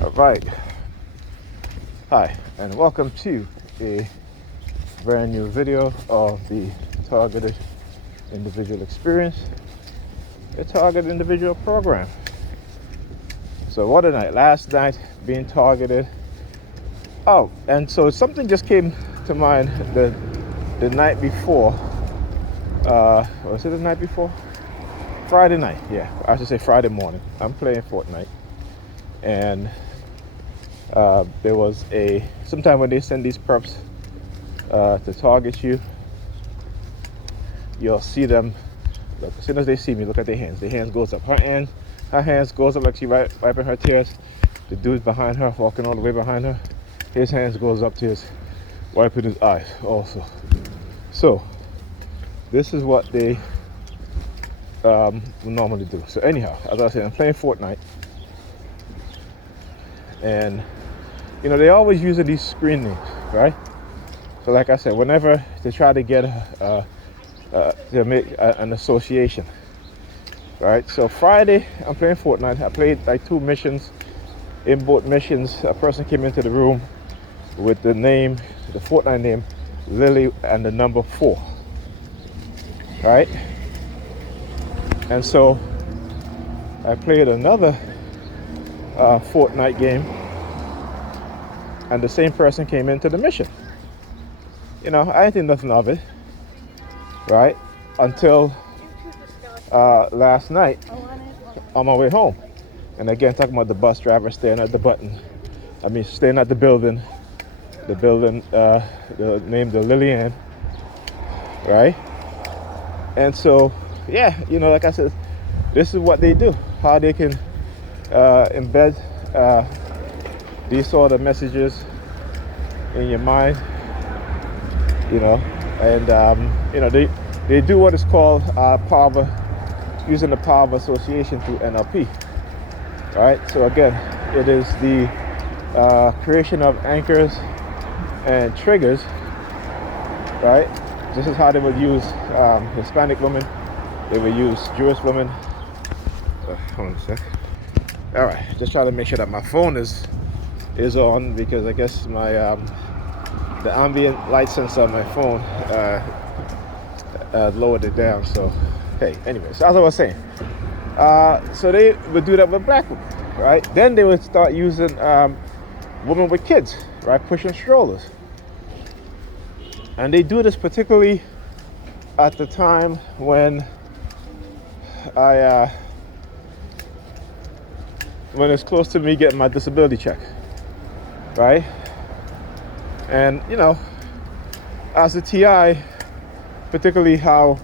All right. Hi, and welcome to a brand new video of the Targeted Individual Experience, a targeted individual program. So what a night. Last night being targeted. Oh, and so something just came to mind the night before. Was it the night before? Friday night, yeah. I should say Friday morning. I'm playing Fortnite. And there was sometime when they send these perps to target you, you'll see them. Look, as soon as they see me, look at their hands. Their hands goes up. Her hands goes up like she wiping her tears. The dude behind her, walking all the way behind her, his hands goes up to his wiping his eyes also. So this is what they normally do. So anyhow, as I said, I'm playing Fortnite, and you know they always using these screen names, right? So like I said, whenever they try to get to make an association, right? So Friday, I'm playing Fortnite. I played like 2 missions. In both missions, a person came into the room with the Fortnite name, Lily, and the number 4, right? And so I played another Fortnite game, and the same person came into the mission. You know, I didn't think nothing of it, right? Until last night on my way home. And again, talking about the bus driver staying at the staying at the building, named the Lillian, right? And so, yeah, you know, like I said, this is what they do, how they can embed these sort of messages in your mind, you know, and you know, they do what is called using the power of association through NLP, right? So again, it is the creation of anchors and triggers, right? This is how they would use Hispanic women, they would use Jewish women. Hold on a sec. All right, just trying to make sure that my phone is on, because I guess my the ambient light sensor on my phone lowered it down. So hey, anyways, so as I was saying, so they would do that with black women, right? Then they would start using women with kids, right, pushing strollers, and they do this particularly at the time when when it's close to me getting my disability check, right? And you know, as a TI, particularly how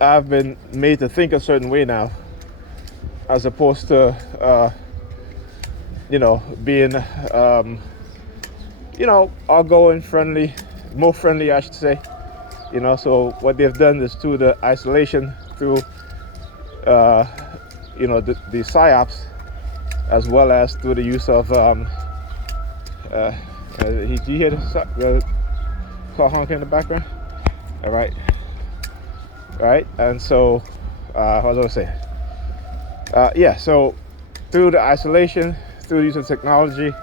I've been made to think a certain way now, as opposed to you know, being you know, outgoing, friendly, more friendly I should say. You know, so what they've done is through the isolation, through you know, the psyops, as well as through the use of do you hear the car honking in the background? All right, and so what was I saying? Yeah, so through the isolation, through the use of technology,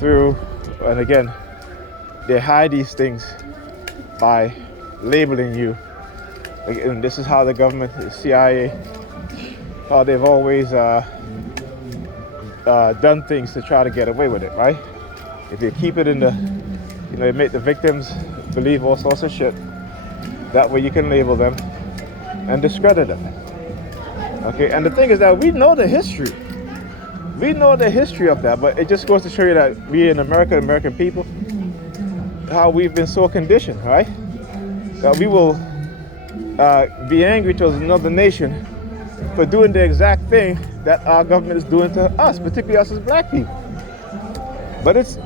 and again, they hide these things by labeling you. And this is how the government, the CIA, how they've always done things to try to get away with it, right? If you keep it in the, you know, you make the victims believe all sorts of shit. That way you can label them and discredit them. Okay, and the thing is that we know the history. We know the history of that, but it just goes to show you that we in America, American people, how we've been so conditioned, right? That we will be angry towards another nation for doing the exact thing that our government is doing to us, particularly us as black people. But it's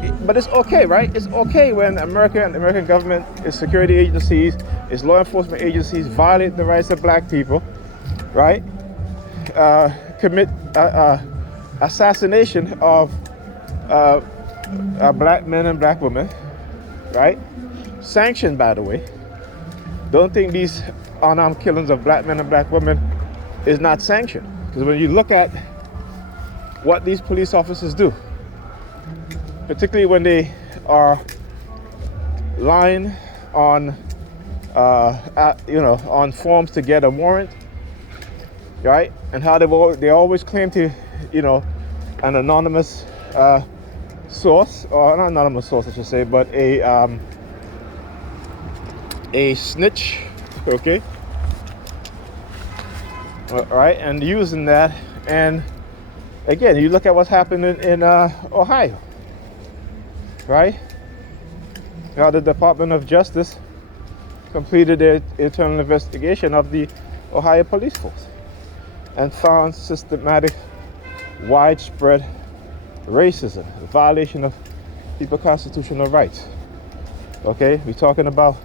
okay, right? It's okay when America and the American government, its security agencies, its law enforcement agencies violate the rights of black people, right? Commit assassination of black men and black women, right? Sanctioned, by the way. Don't think these unarmed killings of black men and black women is not sanctioned. Because when you look at what these police officers do, particularly when they are lying on, on forms to get a warrant, right? And how they always claim to, an anonymous source, or not anonymous source, I should say, but a snitch, okay? All right, and using that, and again, you look at what's happening in Ohio, right? Now the Department of Justice completed their internal investigation of the Ohio police force and found systematic, widespread racism, a violation of people's constitutional rights. Okay, we're talking about,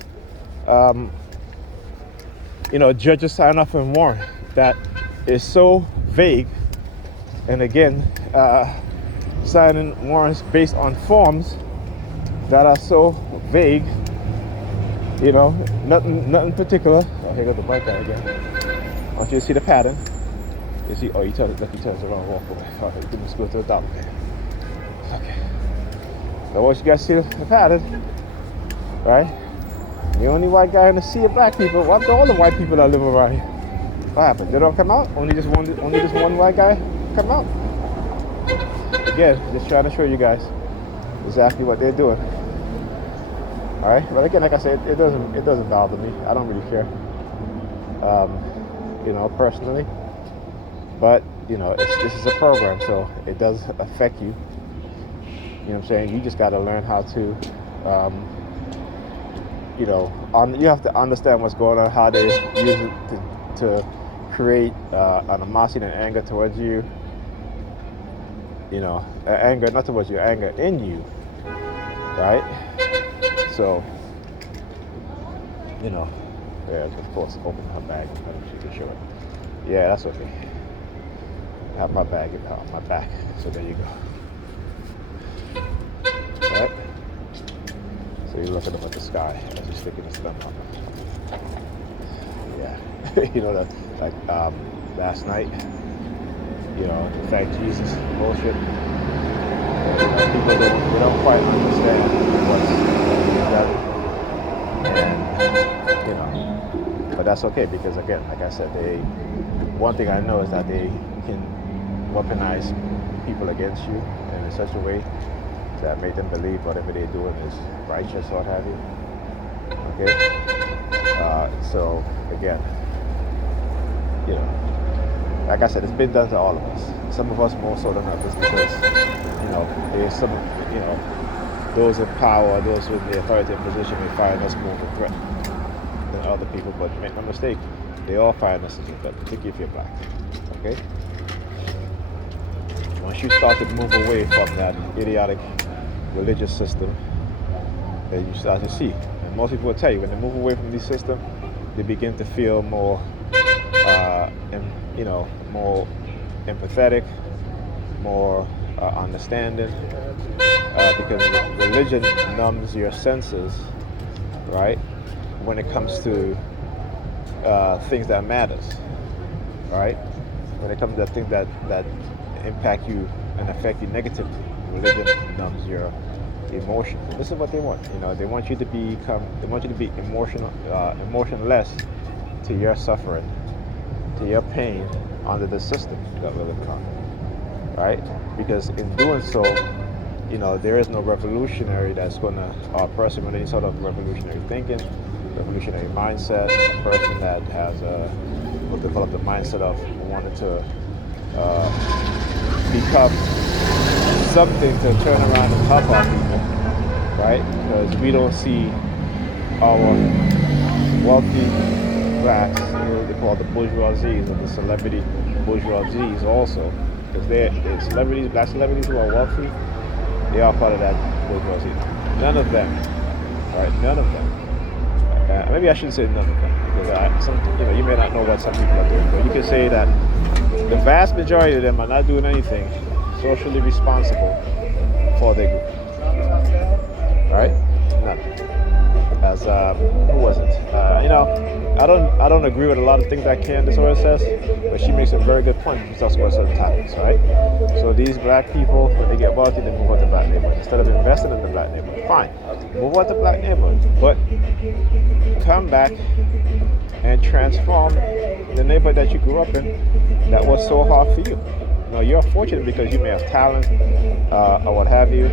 judges sign off on warrant that is so vague, and again, signing warrants based on forms that are so vague, nothing particular. Oh, here goes the bike guy again. I want you to see the pattern. You see, he turns around, walk away. All right, you can just go to the top. Okay. So once you guys see the pattern, right? The only white guy in the sea of black people. What all the white people that live around here? What happened? They don't come out? Only just one white guy come out? Again, just trying to show you guys exactly what they're doing. All right, but again, like I said, it doesn't bother me. I don't really care, personally. But this is a program, so it does affect you. You know what I'm saying? You just got to learn how to, you have to understand what's going on, how they use it to create animosity and anger towards you. Anger, not towards you, anger in you, right? So, yeah, of course, open her bag so she can show it. Yeah, that's okay. I have my bag on my back, so there you go. Right? So you're looking up at the sky as you're sticking this thumb up. Yeah. Last night, thank Jesus bullshit. People don't quite understand what's being done. And, but that's okay, because again, like I said, one thing I know is that they can weaponize people against you in such a way that make them believe whatever they're doing is righteous or what have you. Okay? So again, like I said, it's been done to all of us. Some of us more so than others, because there's some, those in power, those with the authoritative position, may find us more of a threat than other people. But make no mistake, they all find us as a threat, particularly if you're black. Okay? Once you start to move away from that idiotic religious system, then you start to see. And most people will tell you, when they move away from this system, they begin to feel more, more empathetic, more understanding, because religion numbs your senses, right? When it comes to things that matters, right? When it comes to things that impact you and affect you negatively, religion numbs your emotions. And this is what they want. They want you to be emotionless to your suffering, to your pain under the system that we're living on, right? Because in doing so, there is no revolutionary that's going to, or person with any sort of revolutionary thinking, revolutionary mindset, a person that will develop the mindset of wanting to become something to turn around and help our people, right? Because we don't see our wealthy blacks, they call the bourgeoisies, or the celebrity bourgeoisies also, because they're celebrities, black celebrities who are wealthy, they are part of that bourgeoisie. None of them, right? None of them. Maybe I shouldn't say none of them, because you may not know what some people are doing, but you can say that the vast majority of them are not doing anything socially responsible for their group. Right? None. as who was it? I don't agree with a lot of things that Candace always says, but she makes a very good point. She talks about certain topics, right? So these black people, when they get wealthy, they move out to the black neighborhood instead of investing in the black neighborhood. Fine, move out to the black neighborhood, but come back and transform the neighborhood that you grew up in that was so hard for you. You're fortunate because you may have talent or what have you.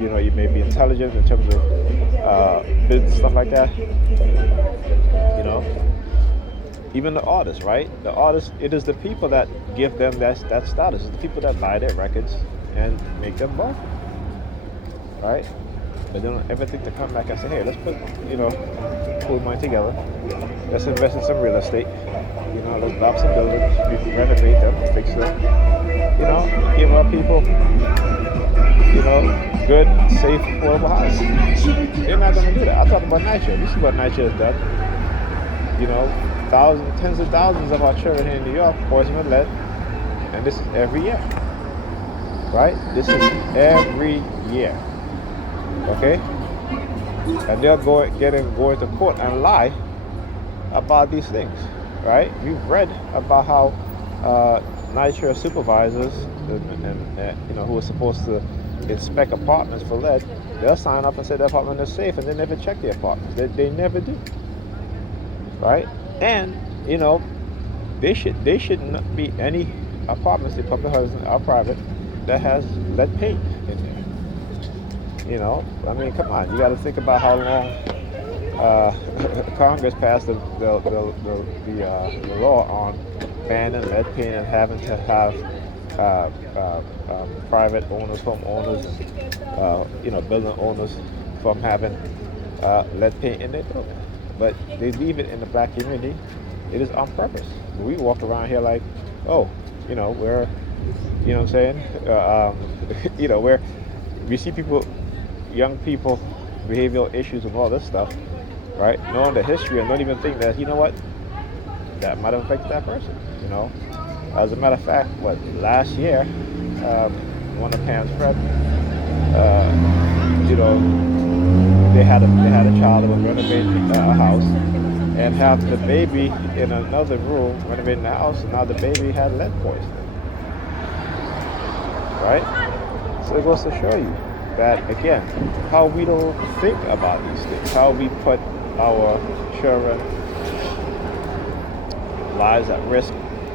You may be intelligent in terms of business stuff like that. Even the artists, right? The artists, it is the people that give them that status. It's the people that buy their records and make them wealthy, right? But they don't ever think to come back and say, hey, let's pull money together. Let's invest in some real estate. Let's buy some buildings, renovate them, fix them. Give our people, good, safe, affordable houses. They're not going to do that. I'll talk about NYCHA. You see what NYCHA has done. Thousands, tens of thousands of our children here in New York poisoned with lead, and this is every year, right? This is every year, okay? And they'll go into court and lie about these things, right? We've read about how NYCHA supervisors, who are supposed to inspect apartments for lead, they'll sign up and say the apartment is safe, and they never check the apartments. They never do, right? And they should not be any apartments, the public housing or private, that has lead paint in there. I mean, come on, you got to think about how long Congress passed the law on banning lead paint and having to have private owners, homeowners, and building owners from having lead paint in their building. But they leave it in the black community. It is on purpose. We walk around here like, we're, what I'm saying? Where we see people, young people, behavioral issues and all this stuff, right? Knowing the history and don't even think that, that might have affected that person, As a matter of fact, last year, one of Pam's friends, they had a child that was renovating a house and have the baby in another room renovating the house, and now the baby had lead poisoning, right? So it goes to show you that, again, how we don't think about these things, how we put our children lives at risk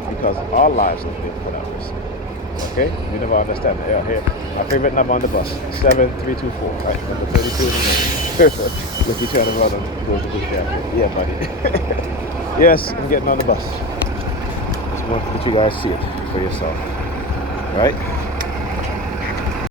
because our lives are being put at risk. Okay? We never understand that. Yeah, here. My favorite number on the bus, 7324, right? Number 32 in the morning. Look, you trying to run and go to the camera. Yeah, buddy. Yes, I'm getting on the bus. Just want to let you guys see it for yourself. Right?